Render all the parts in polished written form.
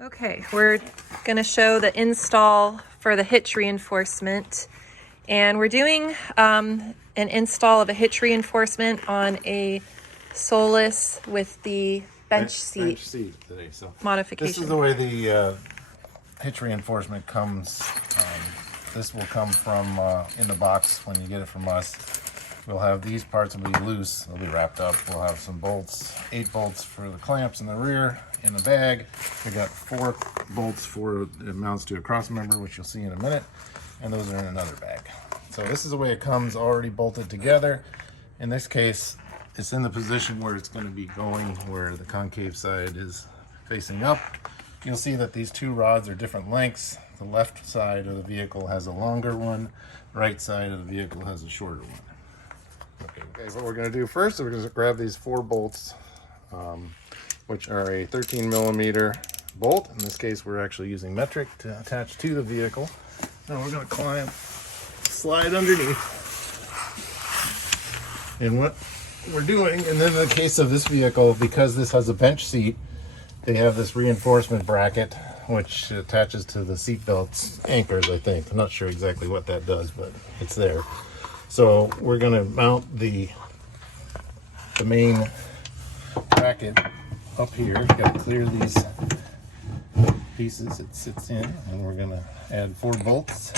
Okay, we're going to show the install for the hitch reinforcement, and we're doing an install of a hitch reinforcement on a Solis with the bench seat today. So modification. this is the way the hitch reinforcement comes. This will come from in the box when you get it from us. We'll have these parts will be loose, they'll be wrapped up. We'll have some bolts, 8 bolts for the clamps in the rear in the bag. We got 4 bolts for it mounts to a cross member, which you'll see in a minute, and those are in another bag. So this is the way it comes already bolted together. In this case, it's in the position where it's going to be going, where the concave side is facing up. You'll see that these 2 rods are different lengths. The left side of the vehicle has a longer one, right side of the vehicle has a shorter one. Okay, what we're going to do first is we're going to grab these 4 bolts, which are a 13 millimeter bolt. In this case, we're actually using metric to attach to the vehicle. And we're going to slide underneath. And what we're doing, and then in the case of this vehicle, because this has a bench seat, they have this reinforcement bracket which attaches to the seat belts anchors, I think. I'm not sure exactly what that does, but it's there. So we're going to mount the main bracket up here. Got to clear these pieces it sits in, and we're going to add 4 bolts.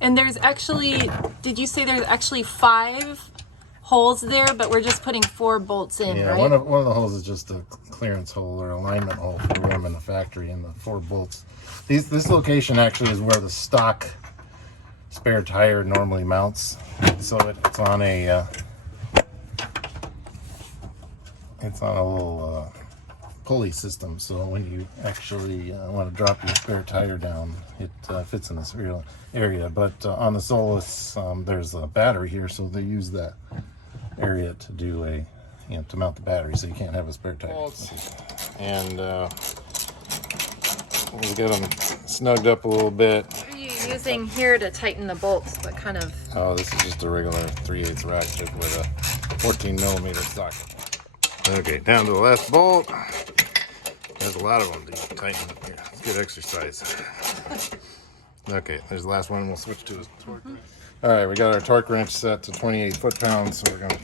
And there's actually, did you say there's actually 5 holes there, but we're just putting 4 bolts in, yeah, right? one of the holes is just a clearance hole or alignment hole for them in the factory, and the 4 bolts. This location actually is where the stock spare tire normally mounts. So it's on a little pulley system. So when you actually want to drop your spare tire down, it fits in this real area. But on the Solis, there's a battery here, so they use that area to do to mount the battery, so you can't have a spare tire. And we'll get them snugged up a little bit. What are you using here to tighten the bolts? What kind of? Oh, this is just a regular 3/8 ratchet with a 14 millimeter socket. Okay, down to the last bolt. There's a lot of them to tighten up here. It's good exercise. Okay, there's the last one. We'll switch to a torque wrench. All right, we got our torque wrench set to 28 foot-pounds, so we're going to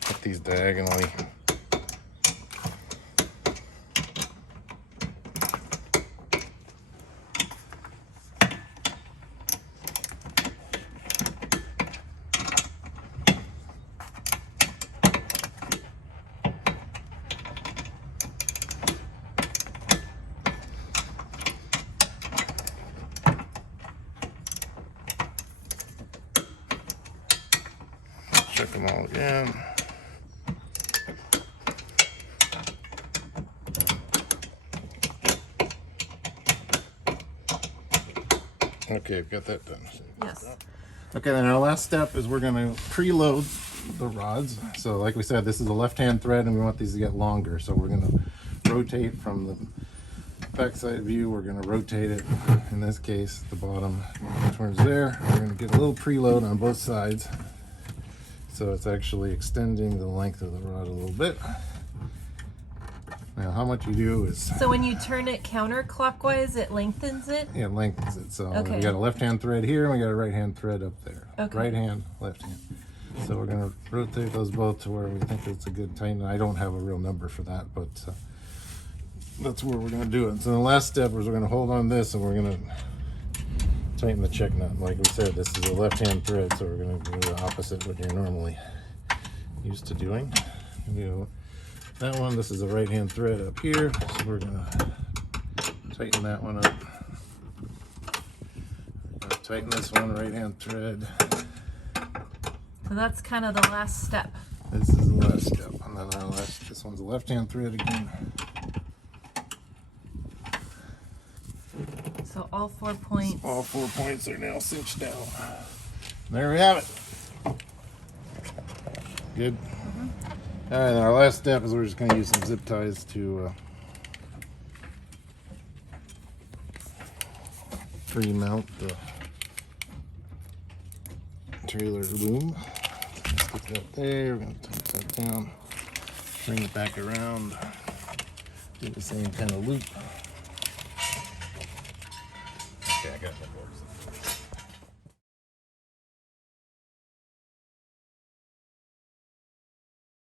put these diagonally. Check them all again. Okay, got that done. Yes. Okay, then our last step is we're going to preload the rods. So like we said, this is a left-hand thread and we want these to get longer. So we're going to rotate from the backside view. We're going to rotate it, in this case, the bottom towards there. We're going to get a little preload on both sides. So it's actually extending the length of the rod a little bit. Now how much you do is... So when you turn it counterclockwise, it lengthens it? Yeah, it lengthens it. So okay. We got a left-hand thread here, and we got a right-hand thread up there. Okay. Right hand, left hand. So we're going to rotate those both to where we think it's a good tighten. I don't have a real number for that, but that's where we're going to do it. So the last step is we're going to hold on this, and we're going to tighten the check nut. Like we said, this is a left-hand thread, so we're going to do the opposite what you're normally used to doing. That one, this is a right-hand thread up here, so we're going to tighten that one up. Tighten this one, right-hand thread. So that's kind of the last step. This is the last step, and then our this one's a left-hand thread again. So all 4 points. All 4 points are now cinched down. There we have it. Good. All right, our last step is we're just going to use some zip ties to pre-mount the trailer loom. Stick that there. We're going to tighten that down. Bring it back around. Do the same kind of loop. Okay, I got that works.